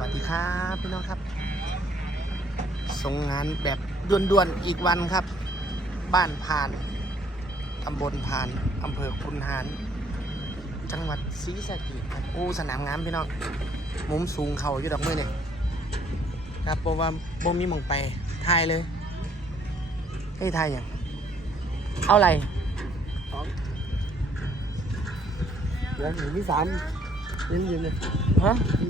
วัสดีครับพี่น้องครับส่งงานแบบด่วนๆอีกวันครับ บ้านพานตำบลพานอำเภอคุนหารจังหวัดศรีสะเกษครับโอ้สนามงามพี่น้องมุมสูงเขาอยู่ดอกมือเนี่ยครับเพราะว่าบ่มีหมองไปถ่ายเลยให้ถ่ายอย่างเอาอะไรเดี๋ยวหนึ่งที่สามยืนยืนเลยฮะเ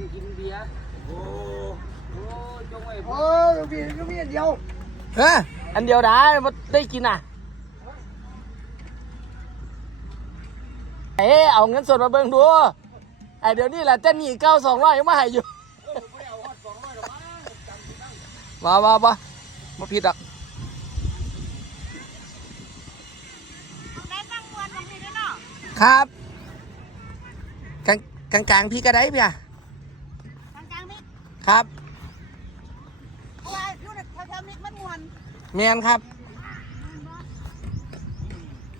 งกินเบียร์โอ้โอ้จงไว้โอ้ยก็มีก็มีอันเดียวเฮ้ยอันเดียวได้บ่ได้กินอะเอ๊ะเอาเงินสดมาเบิ่งดูไอเดี๋ยวนี้แหละเต้นหนี่เก้าสองร้อยยังมาให้อยู่มามามามาผิดอะได้ตั้งมวนบางทีด้วยเนาะครับกลางกลางกลางพี่ก็ได้พี่อะ กลางกลางๆนี่ ครับเพราะว่าอยู่ในแถวๆนี้มันมวนเมียนครับ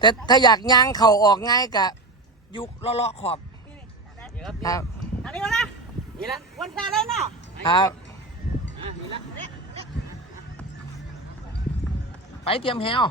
แต่ถ้าอยากย่างเข่าออกง่ายกะยุกเลาะๆขอบนี่นี่นี่ครับครับ อันนี้วะนะนี่ละวันแค่ได้เนาะครับ อะนี่ละ เนี่ยเนี่ย ไปเตรียมแฮว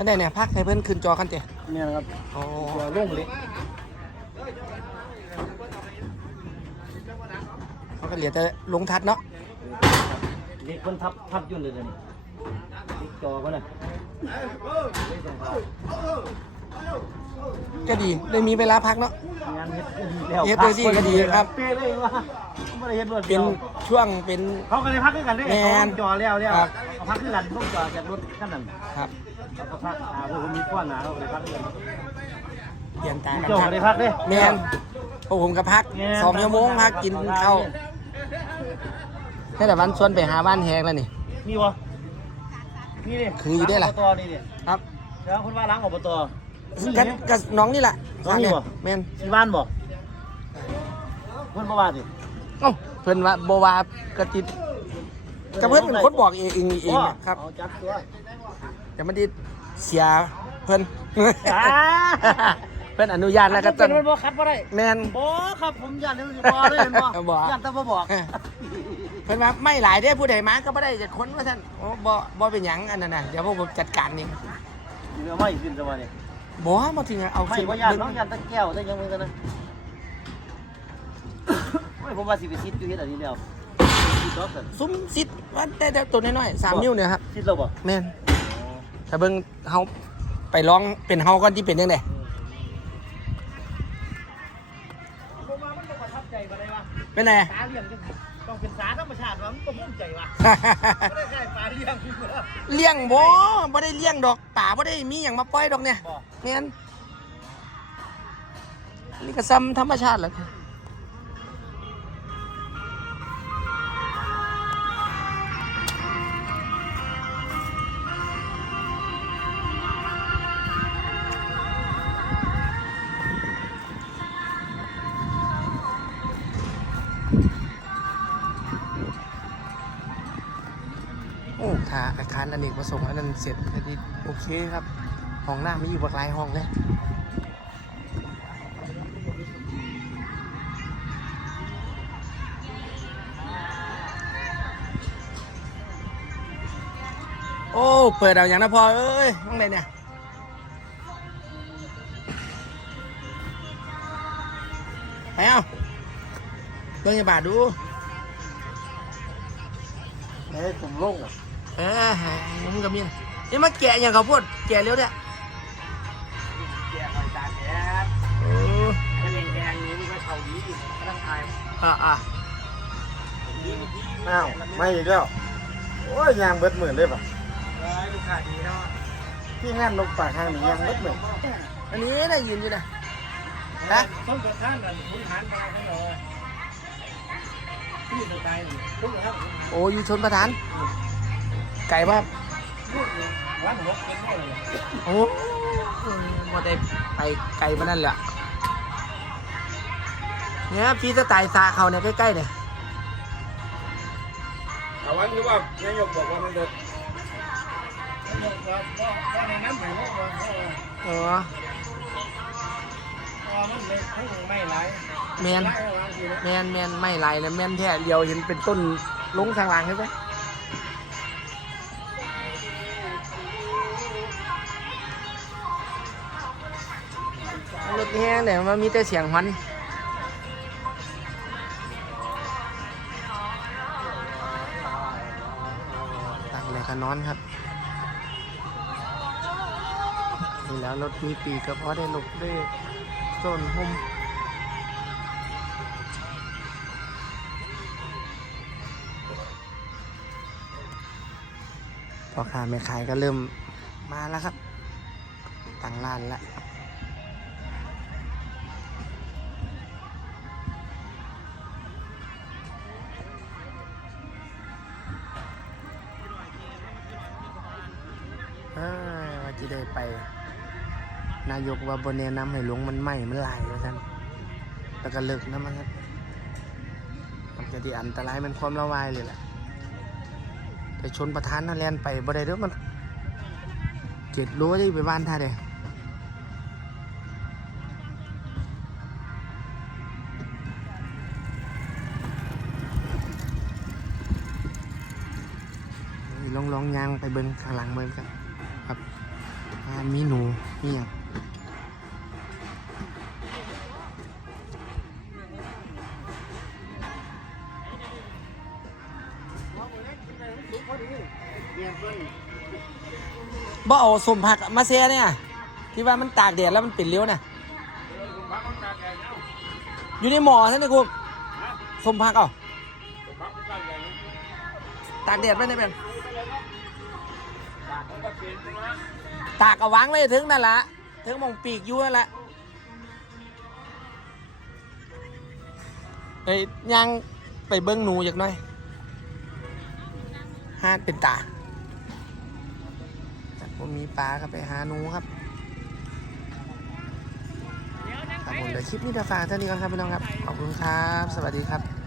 กันได้เนี่ยพักให้เพื่อนขึ้นจอกันเตะเนี่ยนะครับอ๋อตัวร่งเลยเขาก็เหลือแต่ลงทัดเนาะเด็กคนทับทับยุ่นเลยเดี๋ยวนี้ติ๊กจอเขาน่ะก็ดีได้มีเวลาพักเนาะงานเฮ็ดก็ดีแล้วเฮ็ดด้วยสิก็ดีครับเป้เลยว่าไม่ได้เฮ็ดรวดเป็เดีนยวช่วงเป็นเขาก็เลยพักด้วยกันด้วยแม่นเขาจอแล้วแล้วครับเขาพักด้วยกันพวกจอจากรถขั้นนั้นครับ เขาก็พักอ่าพวกผมมีก้อนหนาเขาก็เลยพักด้วยกันเปลี่ยนตากันโจ้พัก็เลยพักเด้แมนพวกผมก็พักแม่นสองชั่วโมงพักกินข้าวแค่แต่วันชวนไปหาบ้านแหงแล้วนี่ นี่วะนี่ดิคืออยู่ได้ล่ะ อบตนี่ดิครับแล้วคนว่าล้างอบต กันกับน้องนี่แหละน้องนี่เยบ่ แมนที่บ้านบ่เพิ่นบ่ว่าสิเอ้าเพิ่นว่าบวากระติดกับเพิ่นเป็นคนบอกเองเองเองครับเอาจับตัวแต่ไม่ได้ เสียเพิ่นอ่าเพิ่นอนุญาตแล้วก็เป็ต้อนงมันบ่คัดบ่ได้แมน บ่ครับผมย่านนี่สิบ่เลยเห็นบ่บ่ย่านแต่บ่บอกเพิ่นว่าไม่หลายได้ผู้ใดมาก็บ่ได้จะค้นว่าท่านโอ้บ่บ่เป็นหยังอันนั้นน่ะเดี๋ยวพวกผมจัดการเองเหลือไม่ขึ้นซะบ่เนี่ยบ่มาถึงเอาไม่ขึ้นบ่ย่านน้องย่านตะแก้วแต่ยังมือกันนะโอ้ยผมว่าสิไปซิดอยู่เฮ็ดอันนี้แล้วซิดดอกกันซุ้มซิดว่าแต่แต่ตัวน้อยๆสามนิ้วเนี่ยครับซิดแล้วบ่แม่น ถ้าเบิ่งเฮาไปร้องเป็นเฮาก่อนที่เป็นจังไดผมว่ามันต้องประทับใจบ่ได้ว่าเป็นไงปลาเลี้ยงจังต้องเป็นสาธรรมชาติว่ามันก็ภูมิใจว่ะบ่ได้แค่ปลาเลี้ยงคือเด้อเลี้ยงบ่บ่ได้เลี้ยงดอกป่าบ่ได้มีหยังมาปล่อยดอกเนี่ยบ่ แม่นนี่ก็ซ้ำธรรมชาติแหล้ว โอ้ถ้าอาคารอเนกประสงค์อันนั้นเสร็จก็ดีโอเคครับ ห้องหน้าไม่อยู่บักลายห้องเลยโอ้ เปิดเอาอย่างนะพอเอ้ยห้องไหนเนี่ย ไปเอา เบิ่งอยาบาทดูเอ้ยผมลงอะเออหามึงกับเมียนี่มาแกะอย่างเขาวโพูดแกะเร็วเนี่ยดเออถ้าแดงๆนี้มันก็เขาดีกำลังทายอะอะดีมันดีอ้าวไม่อีกแล้วโอ้ยยางเบิดหมื่นเลยป่ะลูกค้าดีเนาะที่งานลงปากทางนี้ยางเบิดหมื่นอันนี้ได้ยืนอยู่นะฮะต้นกระท่านน่ะคุณหันมาให้เรา ที่สไตล์นี่ต้นกระท่านโอ้อยู่ชนประธาน ไก่บ้าวันหกเป็นเท่าไหร่โอ้มาได้ไปไก่มานั่นแหละเนี่ยพี่จะตายซาเขาเนี่ยใกล้ๆเนี่ยแต่วันที่ว่านายกบอกว่ามันเด็ดก็ในน้ำใหม่พวกมันอ๋อพอมันเลยทั้งไม่ไหลแมนไล่วางทีนะ แมนแมนไม่ไรแล้วแมนแท้เดียวเห็นเป็นต้นลงทางหลังใช่ไหมรถแห้งเนี่ยมันมีแต่เสียงฮอนตั้งเลยก็นอนครับนี่แล้วรถมีปีกก็เพราะได้หลบได้ต้นห่ม พ่อค้าแม่ขายก็เริ่มมาแล้วครับตั้งร้านล้วเอ้ยว่าจะได้ไป นายกว่าบนแนะนำให้หลวงมันไหม้มันไหลายว่าท่านแล้วก็เลิกนะมันครับมันจะที่อันตรายมันความระวายเลยแหละ แต่ชนประธานนั่นแลนไปบ่ได้เด้อมันเจ็ดรั้วที่ไปบ้านท่าเด้ลองลองยางไปเบิ่งข้างหลังเบิ่งกันครับมีหนูมีอย่าง บ่เอาสมผักมาเสียเนี่ยที่ว่ามันตากแดดแล้วมันเป็นเลี้ยวน่ะอยู่ในหม้อท่านนี่คุณสมผักเอาตากแดดไว้ในเป็นตากเอาวางไว้ถึงนั่นละถึงหมองปีกอยู่นั่นละเอ้ยยางไปเบิ้งหนูจากหน่อย หาดเป็นตาแต่ผมมีปลาก็ไปหาหนูครับครับผมเดี๋ยวคลิปนี้จะฝากเท่านี้ก่อนครับพี่น้องครับ ขอบคุณครับ สวัสดีครับ